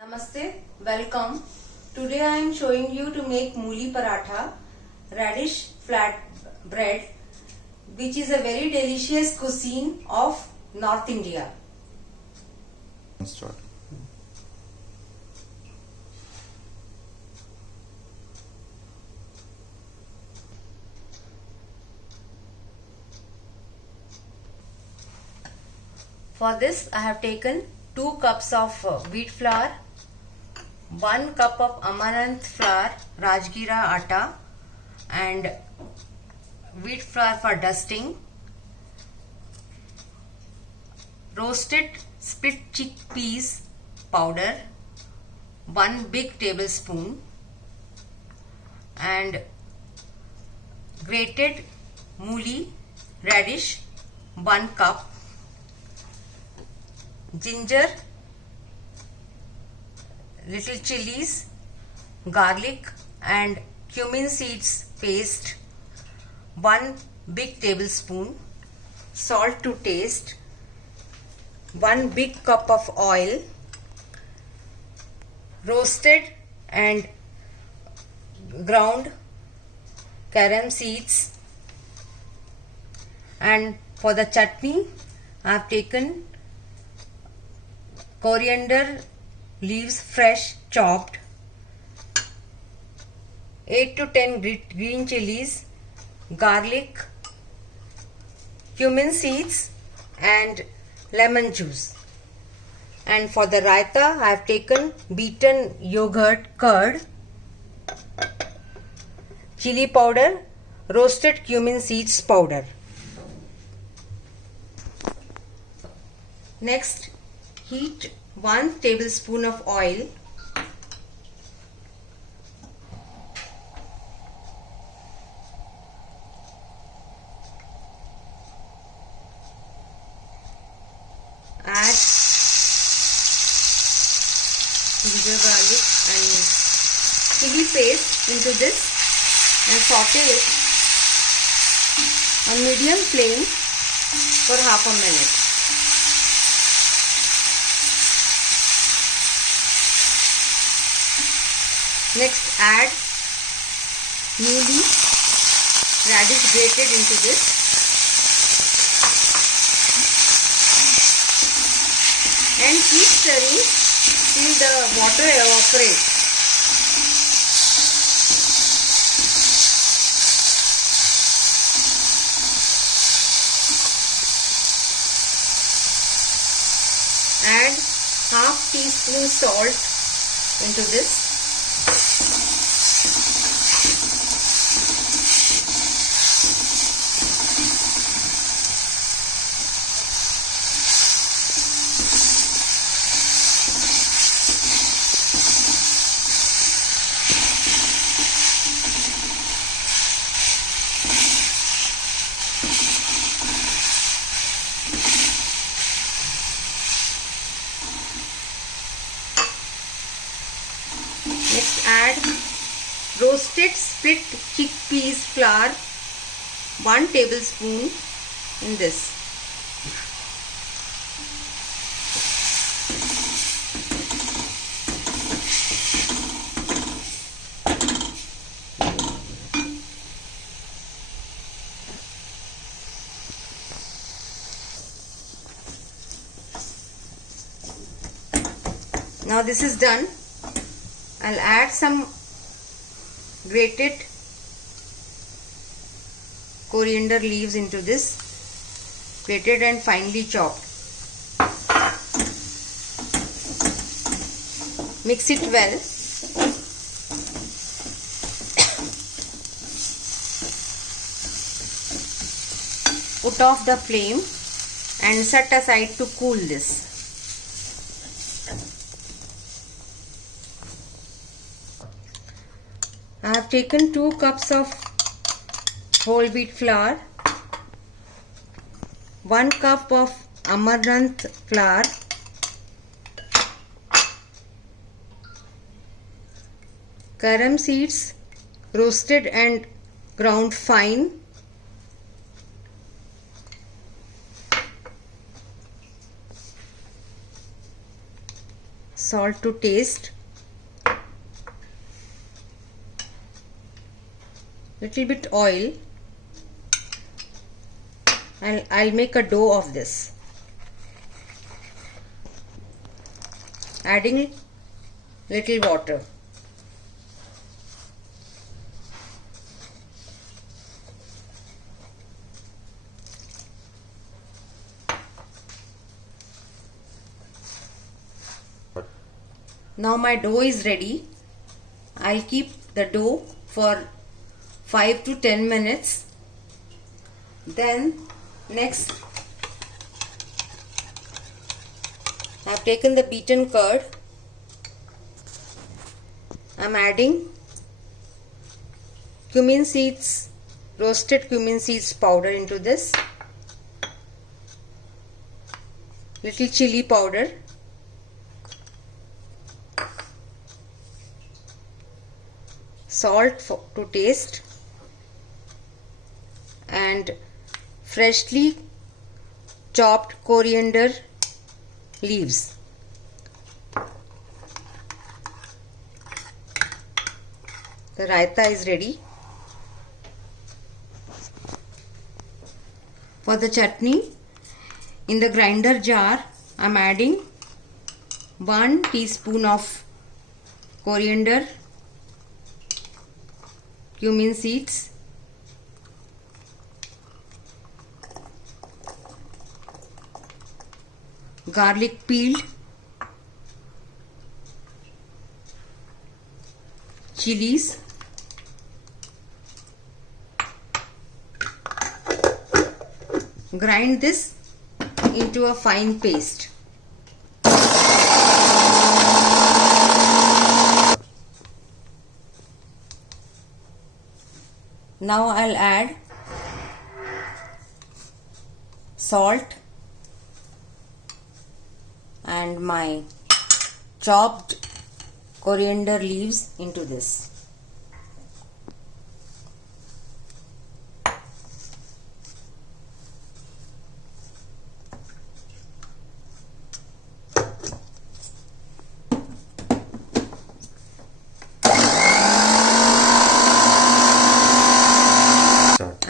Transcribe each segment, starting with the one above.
Namaste, welcome. Today I am showing you to make mooli paratha, radish flat bread, which is a very delicious cuisine of North India. Start. For this I have taken 2 cups of wheat flour, 1 cup of amaranth flour, Rajgira atta, and wheat flour for dusting, roasted split chickpeas powder, 1 big tablespoon, and grated mooli radish 1 cup, ginger, little chilies, garlic and cumin seeds paste 1 big tablespoon, salt to taste, 1 big cup of oil, roasted and ground carom seeds, and for the chutney I have taken coriander leaves fresh chopped, 8 to 10 green chilies, garlic, cumin seeds and lemon juice. And for the raita I have taken beaten yogurt curd, chili powder, roasted cumin seeds powder. Next, heat 1 tablespoon of oil, add ginger, garlic and chili paste into this and saute it on medium flame for half a minute. Next, add mooli radish grated into this and keep stirring till the water evaporates. Add half teaspoon salt into this. Next, add roasted split chickpeas flour 1 tablespoon in this. Now this is done. I'll add some grated coriander leaves into this, grated and finely chopped. Mix it well. Put off the flame and set aside to cool this. I have taken 2 cups of whole wheat flour, 1 cup of amaranth flour, carom seeds roasted and ground fine, salt to taste, little bit oil, and I'll make a dough of this, adding little water. Now my dough is ready. I'll keep the dough for 5 to 10 minutes. Then next I've taken the beaten curd. I'm adding cumin seeds, roasted cumin seeds powder into this, little chili powder, salt to taste, and freshly chopped coriander leaves. The raita is ready. For the chutney, in the grinder jar, I am adding 1 teaspoon of coriander, cumin seeds, garlic peeled, chilies, grind this into a fine paste. Now I'll add salt and my chopped coriander leaves into this.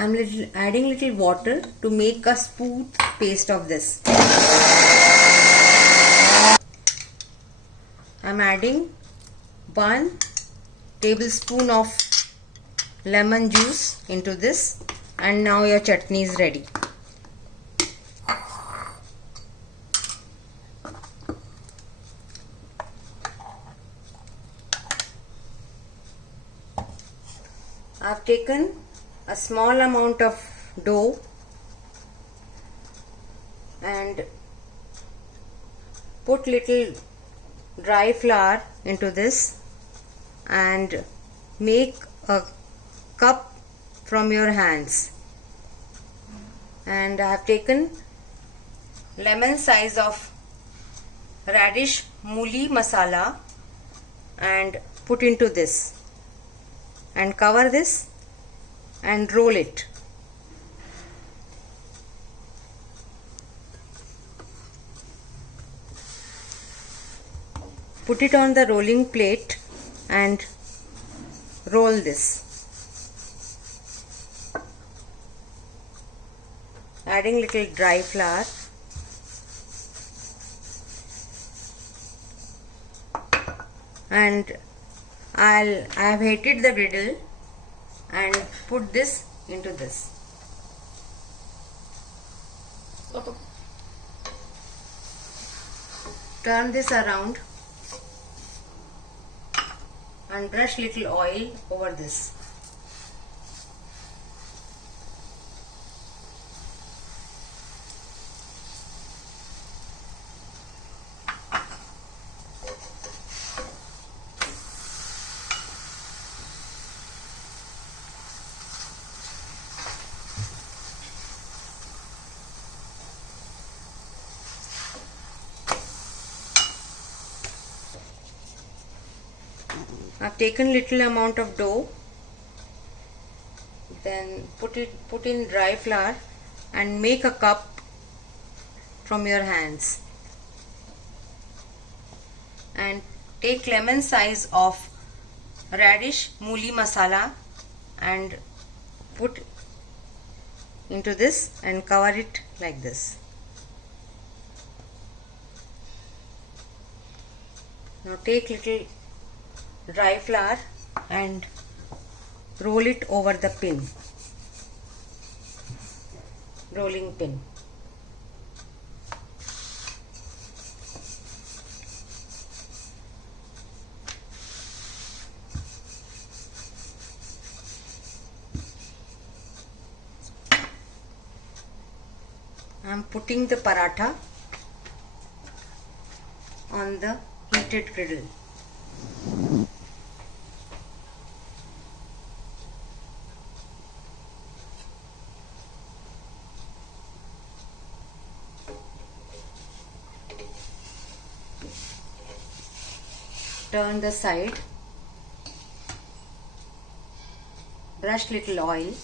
I'm adding little water to make a smooth paste of this. I'm adding 1 tablespoon of lemon juice into this, and now your chutney is ready. I've taken a small amount of dough and put little dry flour into this and make a cup from your hands. And I have taken lemon size of radish mooli masala and put into this, and cover this and roll it. Put it on the rolling plate and roll this. Adding little dry flour. And I have heated the griddle and put this into this. Turn this around and brush little oil over this. I've taken little amount of dough, then put in dry flour and make a cup from your hands and take lemon size of radish mooli masala and put into this and cover it like this. Now take little dry flour and roll it over the pin, rolling pin. I am putting the paratha on the heated griddle. Turn the side, brush little oil,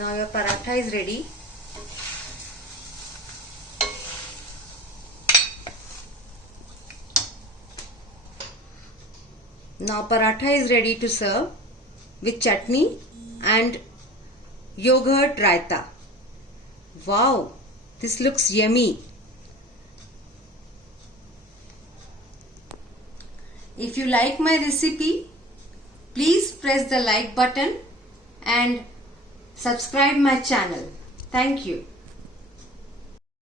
now your paratha is ready. Now paratha is ready to serve with chutney and yogurt raita. Wow, this looks yummy. If you like my recipe, please press the like button and subscribe my channel. Thank you.